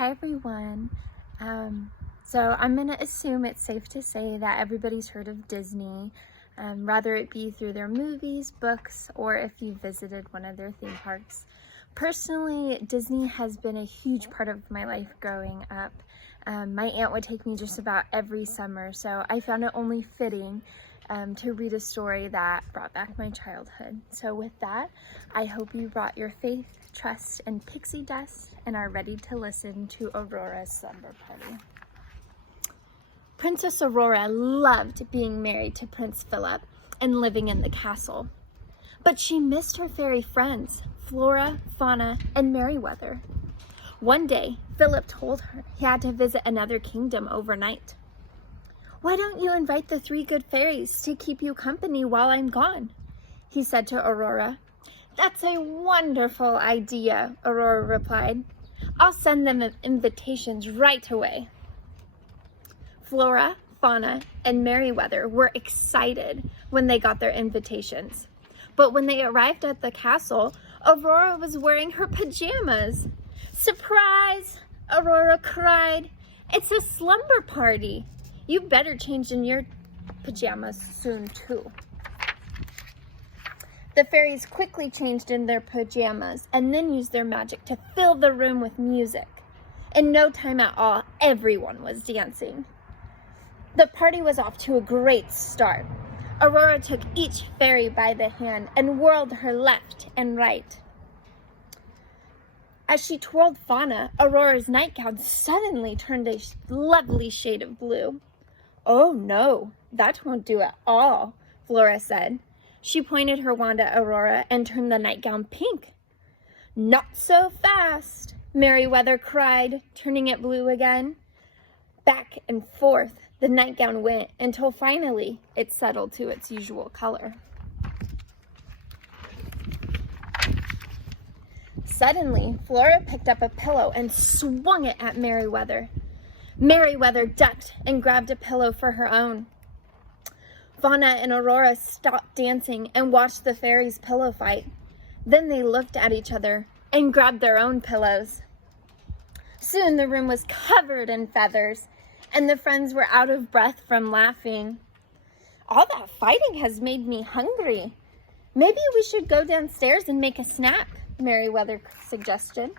Hi everyone. So I'm going to assume it's safe to say that everybody's heard of Disney, rather it be through their movies, books, or if you visited one of their theme parks. Personally, Disney has been a huge part of my life growing up. My aunt would take me just about every summer, so I found it only fitting to read a story that brought back my childhood. So with that, I hope you brought your faith, trust, and pixie dust and are ready to listen to Aurora's slumber party. Princess Aurora loved being married to Prince Philip and living in the castle. But she missed her fairy friends, Flora, Fauna, and Merryweather. One day, Philip told her he had to visit another kingdom overnight. "Why don't you invite the 3 good fairies to keep you company while I'm gone?" he said to Aurora. "That's a wonderful idea," Aurora replied. "I'll send them invitations right away." Flora, Fauna, and Merryweather were excited when they got their invitations. But when they arrived at the castle, Aurora was wearing her pajamas. "Surprise!" Aurora cried. "It's a slumber party. You better change in your pajamas soon, too." The fairies quickly changed in their pajamas and then used their magic to fill the room with music. In no time at all, everyone was dancing. The party was off to a great start. Aurora took each fairy by the hand and whirled her left and right. As she twirled Fauna, Aurora's nightgown suddenly turned a lovely shade of blue. "Oh no, that won't do at all," Flora said. She pointed her wand at Aurora and turned the nightgown pink. "Not so fast," Merryweather cried, turning it blue again. Back and forth the nightgown went until finally it settled to its usual color. Suddenly, Flora picked up a pillow and swung it at Merryweather. Merryweather ducked and grabbed a pillow for her own. Fauna and Aurora stopped dancing and watched the fairies' pillow fight. Then they looked at each other and grabbed their own pillows. Soon the room was covered in feathers, and the friends were out of breath from laughing. "All that fighting has made me hungry. Maybe we should go downstairs and make a snack," Merryweather suggested.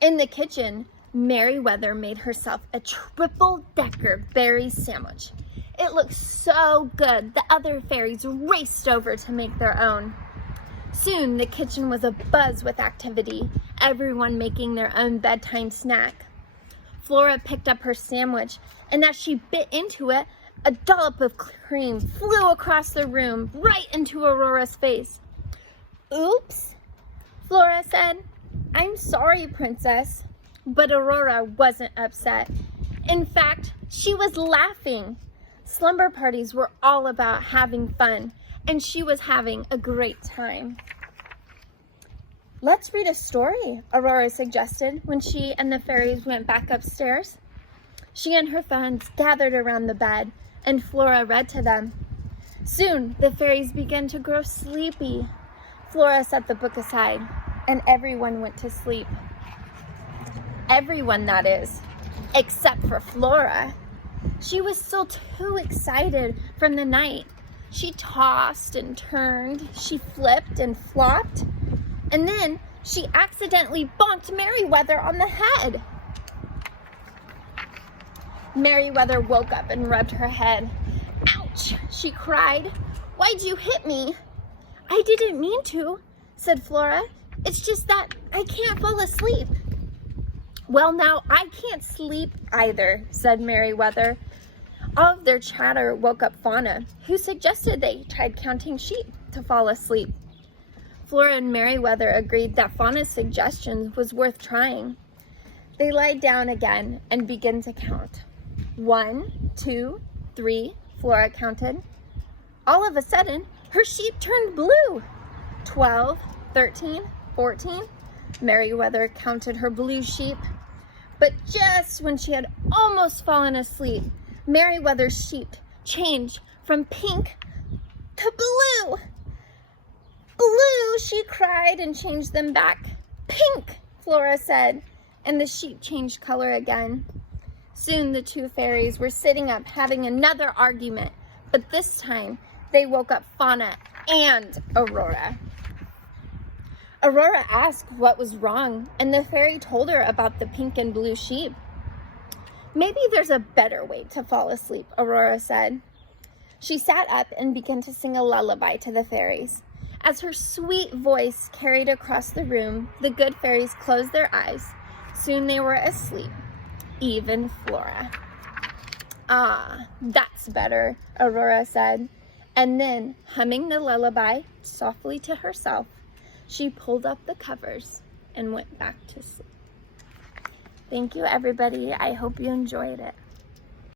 In the kitchen, Merryweather made herself a triple-decker berry sandwich. It looked so good, the other fairies raced over to make their own. Soon, the kitchen was abuzz with activity, everyone making their own bedtime snack. Flora picked up her sandwich, and as she bit into it, a dollop of cream flew across the room, right into Aurora's face. "Oops," Flora said. "I'm sorry, Princess." But Aurora wasn't upset. In fact, she was laughing. Slumber parties were all about having fun, and she was having a great time. "Let's read a story," Aurora suggested when she and the fairies went back upstairs. She and her friends gathered around the bed, and Flora read to them. Soon, the fairies began to grow sleepy. Flora set the book aside, and everyone went to sleep. Everyone, that is, except for Flora. She was still too excited from the night. She tossed and turned, she flipped and flopped, and then she accidentally bonked Merryweather on the head. Merryweather woke up and rubbed her head. "Ouch," she cried. "Why'd you hit me?" "I didn't mean to," said Flora. "It's just that I can't fall asleep." "Well, now I can't sleep either," said Merryweather. All of their chatter woke up Fauna, who suggested they tried counting sheep to fall asleep. Flora and Merryweather agreed that Fauna's suggestion was worth trying. They lied down again and began to count. 1, 2, 3, Flora counted. All of a sudden, her sheep turned blue. 12, 13, 14. Merryweather counted her blue sheep. But just when she had almost fallen asleep, Merryweather's sheep changed from pink to blue. "Blue," she cried and changed them back. "Pink," Flora said, and the sheep changed color again. Soon the two fairies were sitting up having another argument, but this time they woke up Fauna and Aurora. Aurora asked what was wrong, and the fairy told her about the pink and blue sheep. Maybe there's a better way to fall asleep, Aurora said. She sat up and began to sing a lullaby to the fairies. As her sweet voice carried across the room, the good fairies closed their eyes. Soon they were asleep, even Flora. Ah, that's better, Aurora said. And then, humming the lullaby softly to herself, she pulled up the covers and went back to sleep. Thank you, everybody. I hope you enjoyed it.